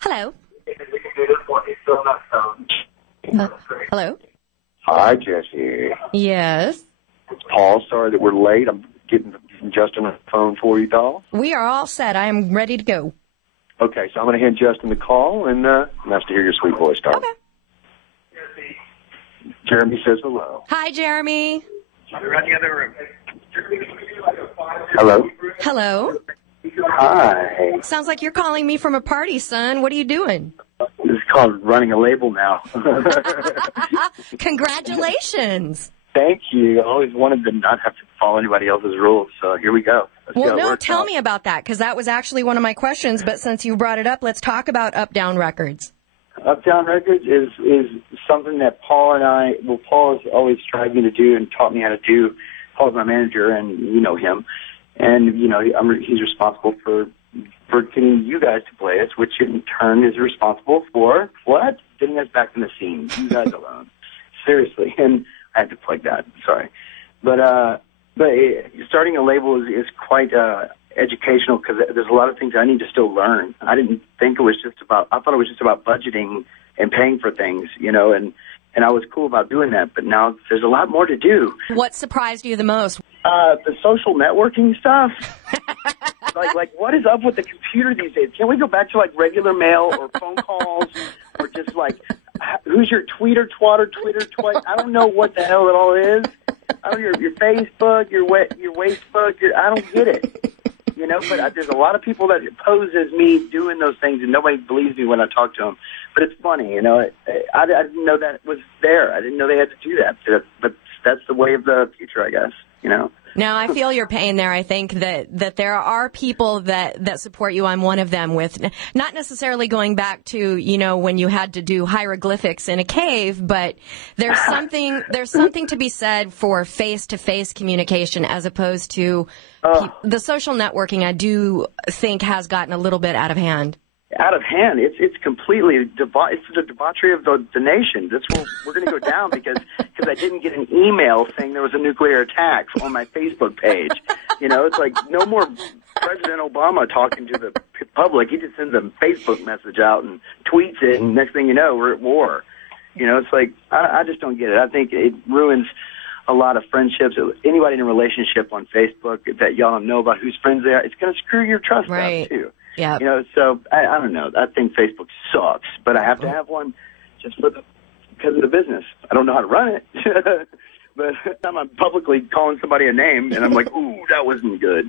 Hello. Hello. Hi, Jessie. Yes. It's Paul. Sorry that we're late. I'm getting Justin on the phone for you, doll. We are all set. I am ready to go. Okay, so I'm going to hand Justin the call, and nice to hear your sweet voice, doll. Okay. Jeremy says hello. Hi, Jeremy. Around the other room. Hello. Hello. Hi. Sounds like you're calling me from a party, son. What are you doing? This is called running a label now. Congratulations. Thank you. I always wanted to not have to follow anybody else's rules, so here we go. Well, no, tell me about that, because that was actually one of my questions, but since you brought it up, let's talk about Up Down Records. Up Down Records is something that Paul has always tried me to do and taught me how to do. Paul's my manager, and you know him. And, you know, he's responsible for getting you guys to play us, which in turn is responsible for, what? Getting us back in the scene. You guys alone. Seriously. And I had to plug that. Sorry. But starting a label is quite educational because there's a lot of things I need to still learn. I didn't think it was I thought it was just about budgeting and paying for things, you know, and I was cool about doing that, but now there's a lot more to do. What surprised you the most? The social networking stuff. like what is up with the computer these days? Can't we go back to like regular mail or phone calls or just like who's your tweeter, twatter, Twitter, twit? I don't know what the hell it all is. I don't know your Facebook, your Wastebook. I don't get it. You know, but there's a lot of people that pose as me doing those things, and nobody believes me when I talk to them. But it's funny, you know. I didn't know that was there. I didn't know they had to do that. But that's the way of the future, I guess. You know. Now, I feel your pain there. I think that there are people that support you. I'm one of them, with not necessarily going back to, you know, when you had to do hieroglyphics in a cave, but there's something to be said for face-to-face communication as opposed to the social networking. I do think has gotten a little bit out of hand. Out of hand. It's completely it's the debauchery of the nation. That's where we're going to go down because I didn't get an email saying there was a nuclear attack on my Facebook page. You know, it's like no more President Obama talking to the public. He just sends a Facebook message out and tweets it, and next thing you know, we're at war. You know, it's like I just don't get it. I think it ruins a lot of friendships. Anybody in a relationship on Facebook that y'all don't know about whose friends they are, it's going to screw your trust up too. Yeah. You know, so I don't know. I think Facebook sucks, but I have to have one just because of the business. I don't know how to run it, but I'm publicly calling somebody a name, and I'm like, ooh, that wasn't good.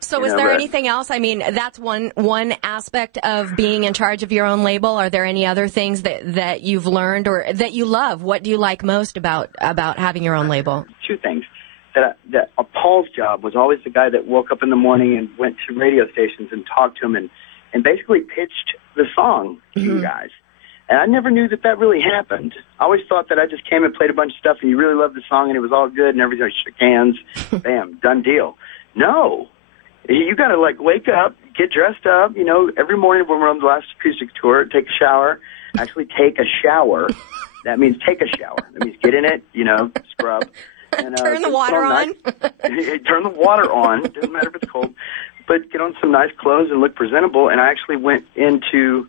So is there anything else? I mean, that's one aspect of being in charge of your own label. Are there any other things that you've learned or that you love? What do you like most about having your own label? Two things. That Paul's job was always the guy that woke up in the morning and went to radio stations and talked to them and basically pitched the song to you guys. And I never knew that really happened. I always thought that I just came and played a bunch of stuff and you really loved the song and it was all good and everything. Shook hands, bam, done deal. No. You got to, like, wake up, get dressed up, you know, every morning when we're on the last acoustic tour, take a shower. Actually take a shower. That means take a shower. That means get in it, you know, scrub. And, turn the water on. Turn the water on. Doesn't matter if it's cold. But get on some nice clothes and look presentable. And I actually went into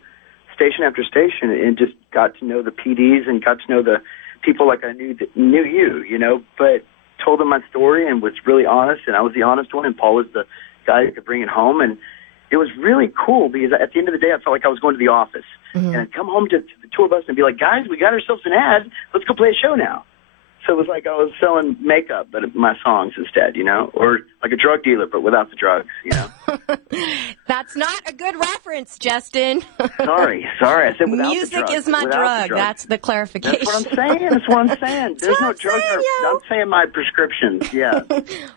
station after station and just got to know the PDs and got to know the people like I knew you, you know. But told them my story and was really honest. And I was the honest one. And Paul was the guy who could bring it home. And it was really cool because at the end of the day, I felt like I was going to the office. And I'd come home to the tour bus and be like, guys, we got ourselves an ad. Let's go play a show now. So it was like I was selling makeup, but my songs instead, you know, or like a drug dealer, but without the drugs, you know. That's not a good reference, Justin. Sorry. I said without Music the drugs. is my drug. That's the clarification. That's what I'm saying. There's no drugs. I'm saying my prescriptions. Yeah.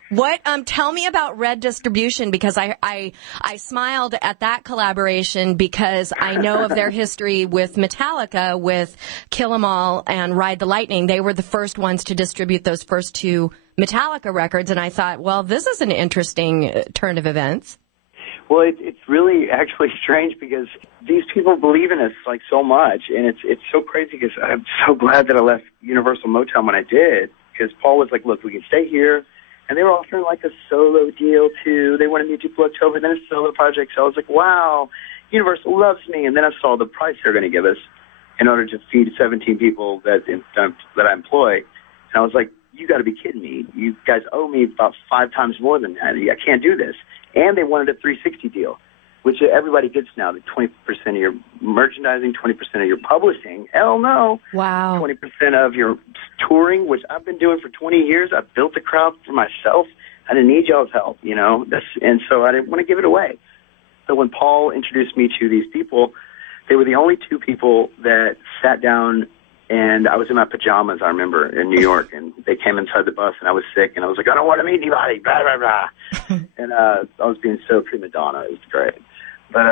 What? Tell me about Red Distribution because I smiled at that collaboration because I know of their history with Metallica, with Kill 'Em All and Ride the Lightning. They were the first ones to distribute those first two Metallica records, and I thought, well, this is an interesting turn of events. Well, it's really actually strange because these people believe in us like so much, and it's so crazy because I'm so glad that I left Universal Motown when I did because Paul was like, look, we can stay here, and they were offering like a solo deal too. They wanted me to do October, then a solo project, so I was like, wow, Universal loves me. And then I saw the price they're going to give us in order to feed 17 people that I employ. And I was like, you got to be kidding me. You guys owe me about 5 times more than that. I can't do this. And they wanted a 360 deal, which everybody gets now, the 20% of your merchandising, 20% of your publishing. Hell no. Wow. 20% of your touring, which I've been doing for 20 years. I've built the crowd for myself. I didn't need y'all's help, and so I didn't want to give it away. So when Paul introduced me to these people, they were the only 2 people that sat down, and I was in my pajamas, I remember, in New York, and they came inside the bus, and I was sick, and I was like, I don't want to meet anybody, blah, blah, blah. And I was being so prima donna. It was great. But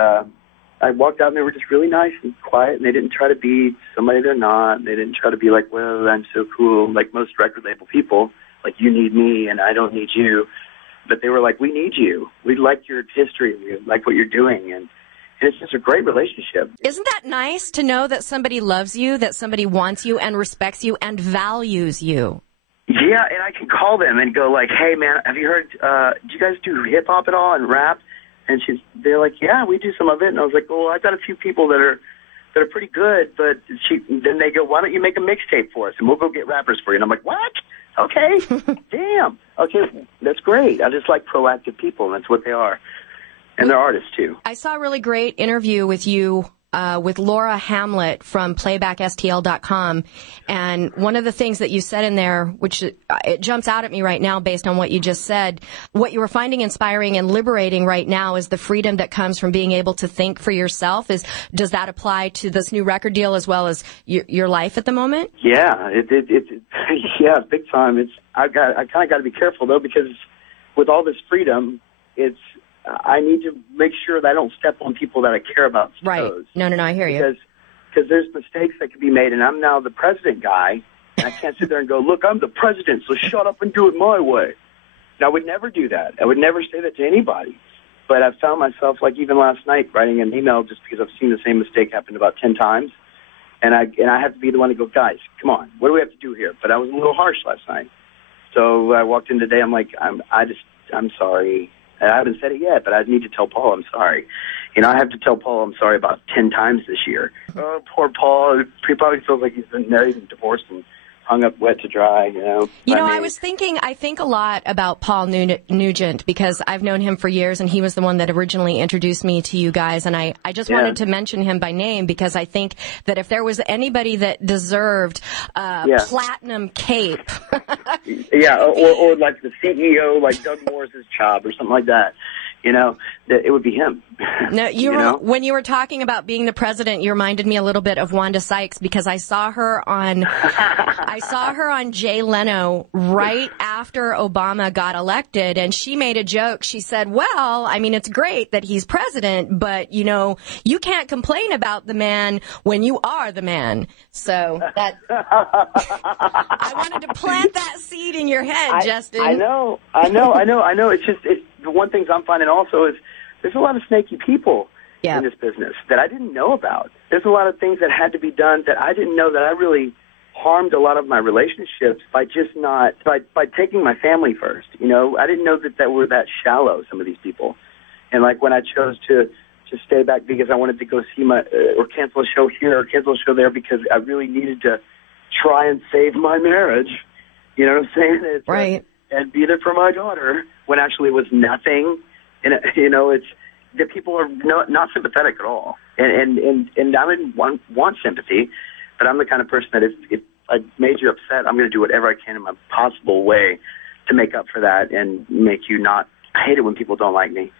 I walked out, and they were just really nice and quiet, and they didn't try to be somebody they're not. They didn't try to be like, well, I'm so cool, like most record label people, like you need me, and I don't need you. But they were like, we need you. We like your history. We like what you're doing. And it's just a great relationship. Isn't that nice to know that somebody loves you, that somebody wants you and respects you and values you? Yeah, and I can call them and go like, hey, man, have you heard, do you guys do hip-hop at all and rap? And they're like, yeah, we do some of it. And I was like, well, I've got a few people that are pretty good. But then they go, why don't you make a mixtape for us? And we'll go get rappers for you. And I'm like, what? Okay. Damn. Okay, that's great. I just like proactive people, and that's what they are. And they're artists, too. I saw a really great interview with you with Laura Hamlet from playbackstl.com. And one of the things that you said in there, which it jumps out at me right now based on what you just said, what you were finding inspiring and liberating right now is the freedom that comes from being able to think for yourself. Does that apply to this new record deal as well as your life at the moment? Yeah, yeah, big time. I kind of got to be careful, though, because with all this freedom, I need to make sure that I don't step on people that I care about. Right. No, I hear you. Because there's mistakes that can be made, and I'm now the president guy, and I can't sit there and go, look, I'm the president, so shut up and do it my way. And I would never do that. I would never say that to anybody. But I found myself, like even last night, writing an email just because I've seen the same mistake happen about 10 times. And I have to be the one to go, guys, come on, what do we have to do here? But I was a little harsh last night. So I walked in today, I'm like, I'm sorry. I haven't said it yet, but I need to tell Paul I'm sorry. I have to tell Paul I'm sorry about 10 times this year. Oh, poor Paul. He probably feels like he's been married and divorced and hung up wet to dry, I think a lot about Paul Nugent because I've known him for years, and he was the one that originally introduced me to you guys. And I just wanted to mention him by name because I think that if there was anybody that deserved platinum cape. Yeah, or like the CEO, like Doug Morris's job or something like that. That it would be him. No, when you were talking about being the president, you reminded me a little bit of Wanda Sykes because I saw her on Jay Leno right after Obama got elected, and she made a joke. She said, well, I mean, it's great that he's president, but, you can't complain about the man when you are the man. So that I wanted to plant that seed in your head, Justin. I know. It's the one thing I'm finding also is there's a lot of snaky people in this business that I didn't know about. There's a lot of things that had to be done that I didn't know, that I really harmed a lot of my relationships by just by taking my family first. I didn't know that were that shallow, some of these people. And like when I chose to stay back because I wanted to go see or cancel a show here or cancel a show there because I really needed to try and save my marriage. You know what I'm saying? Right. And be there for my daughter when actually it was nothing. And, it's that people are not sympathetic at all. And I didn't want sympathy, but I'm the kind of person that if I made you upset, I'm going to do whatever I can in my possible way to make up for that and make you not. I hate it when people don't like me.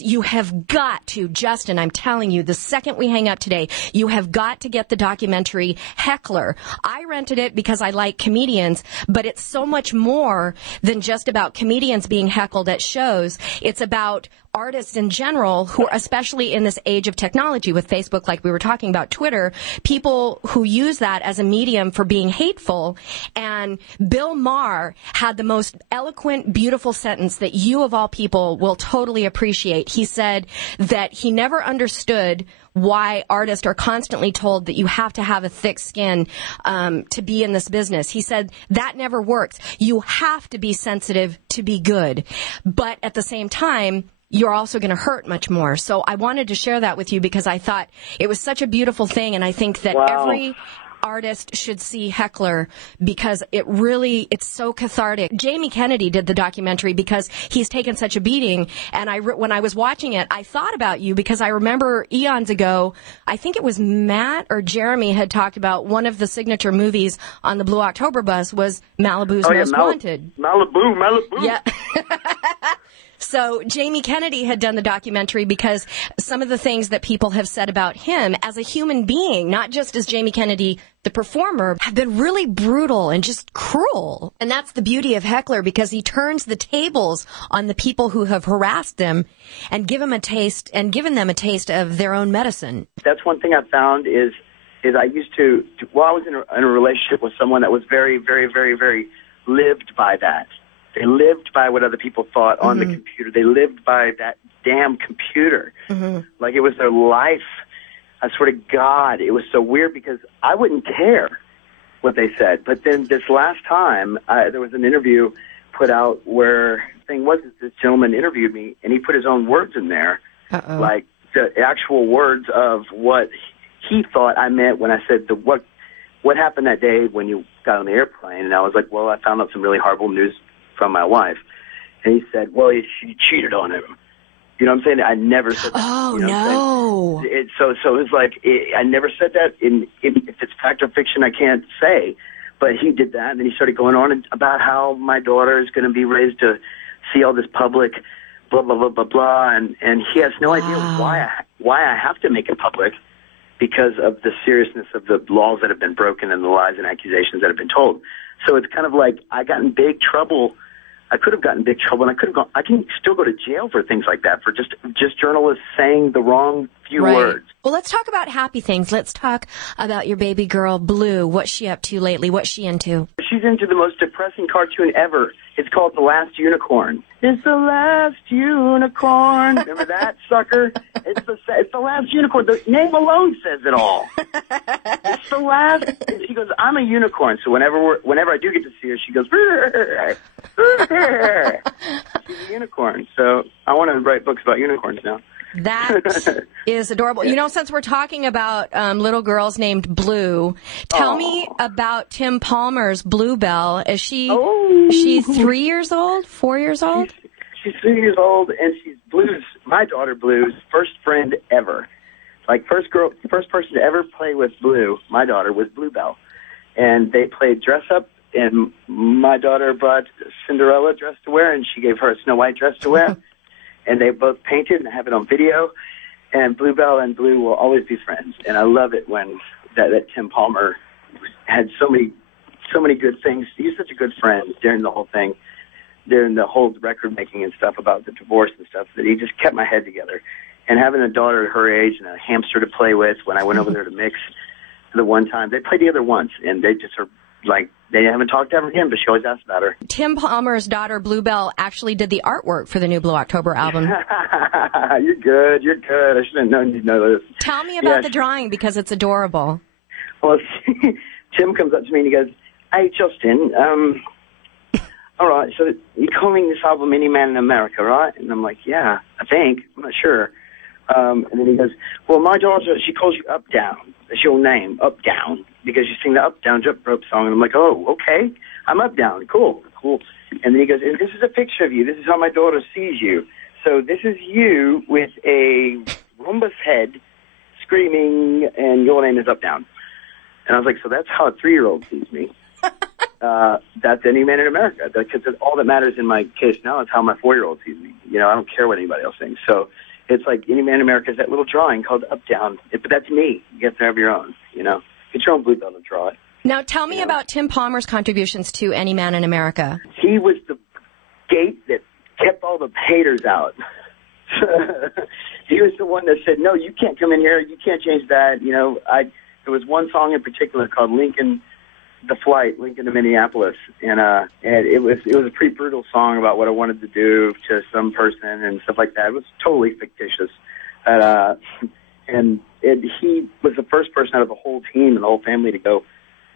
You have got to, Justin, I'm telling you, the second we hang up today, you have got to get the documentary Heckler. I rented it because I like comedians, but it's so much more than just about comedians being heckled at shows. It's about artists in general who are, especially in this age of technology with Facebook, like we were talking about, Twitter, people who use that as a medium for being hateful. And Bill Maher had the most eloquent, beautiful sentence that you of all people will totally appreciate. He said that he never understood why artists are constantly told that you have to have a thick skin to be in this business. He said that never works. You have to be sensitive to be good. But at the same time, you're also going to hurt much more. So I wanted to share that with you because I thought it was such a beautiful thing, and I think that every artist should see Heckler because it's so cathartic. Jamie Kennedy did the documentary because he's taken such a beating, and when I was watching it, I thought about you because I remember eons ago, I think it was Matt or Jeremy had talked about one of the signature movies on the Blue October bus was Malibu's Most Wanted. Malibu. Yeah. So Jamie Kennedy had done the documentary because some of the things that people have said about him as a human being, not just as Jamie Kennedy, the performer, have been really brutal and just cruel. And that's the beauty of Heckler because he turns the tables on the people who have harassed him and given them a taste of their own medicine. That's one thing I found is I used to, I was in a relationship with someone that was very, very, very, very lived by that. They lived by what other people thought on the computer. They lived by that damn computer. Like it was their life. I swear to God, it was so weird because I wouldn't care what they said. But then this last time, there was an interview put out where the thing was that this gentleman interviewed me, and he put his own words in there, like the actual words of what he thought I meant when I said what happened that day when you got on the airplane. And I was like, well, I found out some really horrible news from my wife. And he said, well, she cheated on him. You know what I'm saying? I never said that. Oh, you know no. So it was like, I never said that. If it's fact or fiction, I can't say. But he did that, and then he started going on about how my daughter is going to be raised to see all this public blah, blah, blah, blah, blah. And he has no idea why I have to make it public because of the seriousness of the laws that have been broken and the lies and accusations that have been told. So it's kind of like I got in big trouble. I could have gotten in big trouble, and I can still go to jail for things like that, for just journalists saying the wrong few words. Well, let's talk about happy things. Let's talk about your baby girl, Blue. What's she up to lately? What's she into? She's into the most depressing cartoon ever. It's called The Last Unicorn. It's the last unicorn. Remember that, sucker? It's the last unicorn. The name alone says it all. It's the last. And she goes, I'm a unicorn. So whenever I do get to see her, she goes, she's a unicorn. So I want to write books about unicorns now. That is adorable. You know, since we're talking about little girls named Blue, tell me about Tim Palmer's Bluebell. Is she? She's 3 years old, 4 years old. She's 3 years old, and she's Blue's. My daughter Blue's first friend ever. Like first person to ever play with Blue. My daughter was Bluebell, and they played dress up. And my daughter brought Cinderella dress to wear, and she gave her a Snow White dress to wear. And they both painted and have it on video. And Bluebell and Blue will always be friends. And I love it when that Tim Palmer had so many good things. He's such a good friend during the whole thing, during the whole record making and stuff about the divorce and stuff, that he just kept my head together. And having a daughter at her age and a hamster to play with, when I went over there to mix the one time, they played together once, and they just are like, they haven't talked ever again, but she always asks about her. Tim Palmer's daughter, Bluebell, actually did the artwork for the new Blue October album. You're good. I should have known you'd know this. Tell me about the drawing, because it's adorable. Well, Tim comes up to me and he goes, hey, Justin, all right, so you're calling this album Any Man in America, right? And I'm like, yeah, I think. I'm not sure. And then he goes, well, my daughter, she calls you Up Down. That's your name, Up Down, because you sing the Up Down Jump Rope song. And I'm like, oh, okay. I'm Up Down. Cool. And then he goes, and this is a picture of you. This is how my daughter sees you. So this is you with a rhombus head screaming, and your name is Up Down. And I was like, so that's how a 3-year-old sees me. That's Any Man in America. Because all that matters in my case now is how my 4-year-old sees me. You know, I don't care what anybody else thinks. So it's like Any Man in America is that little drawing called Up Down. But that's me. You have to have your own, you know. Get your own Bluebell to draw it. Now tell me about Tim Palmer's contributions to Any Man in America. He was the gate that kept all the haters out. He was the one that said, no, you can't come in here. You can't change that. You know, there was one song in particular called Lincoln to Minneapolis, and it was a pretty brutal song about what I wanted to do to some person and stuff like that. It was totally fictitious, and he was the first person out of the whole team and the whole family to go,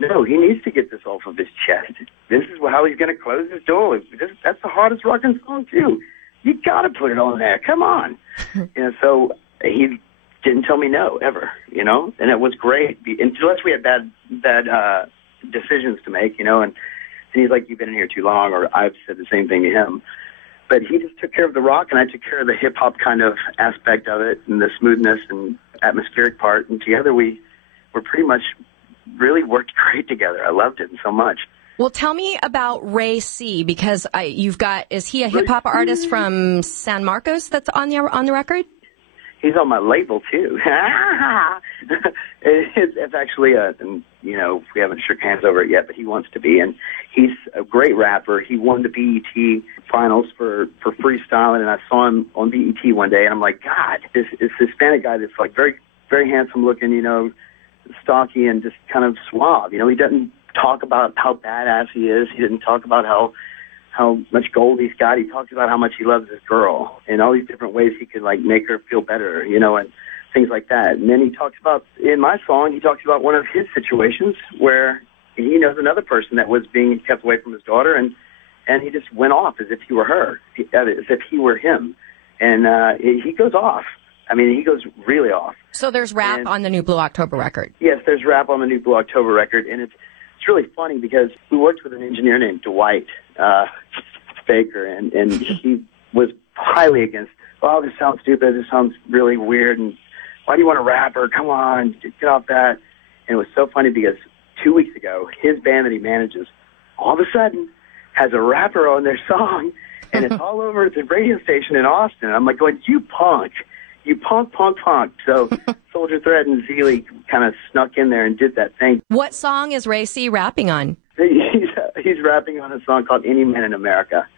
no, he needs to get this off of his chest. This is how he's going to close his door. That's the hardest rocking song too. you got to put it on there. Come on. So he didn't tell me no, ever, and it was great. Unless we had bad decisions to make, and he's like, you've been in here too long, or I've said the same thing to him. But he just took care of the rock, and I took care of the hip-hop kind of aspect of it and the smoothness and atmospheric part. And together we were pretty much really worked great together. I loved it so much. Well, tell me about Ray C, because is he a hip-hop artist from San Marcos that's on the record? He's on my label, too. It's actually we haven't shook hands over it yet, but he wants to be. And he's a great rapper. He won the BET finals for freestyling, and I saw him on BET one day, and I'm like, God, this Hispanic guy that's like very, very handsome looking, stocky and just kind of suave. He doesn't talk about how badass he is. He didn't talk about how much gold he's got. He talks about how much he loves his girl and all these different ways he could, like, make her feel better, and things like that. And then he talks about, in my song, he talks about one of his situations where he knows another person that was being kept away from his daughter, and he just went off as if he were her, as if he were him. And he goes off. I mean, he goes really off. So there's rap on the new Blue October record? Yes, there's rap on the new Blue October record, and it's really funny because we worked with an engineer named Dwight Baker, and he was highly against, oh, this sounds stupid, this sounds really weird, and why do you want a rapper? Come on, get off that. And it was so funny because 2 weeks ago, his band that he manages, all of a sudden, has a rapper on their song, and it's all over the radio station in Austin. And I'm like going, you punk. So Soldier Thread and Zealy kind of snuck in there and did that thing. What song is Ray C rapping on? He's rapping on a song called Any Man in America.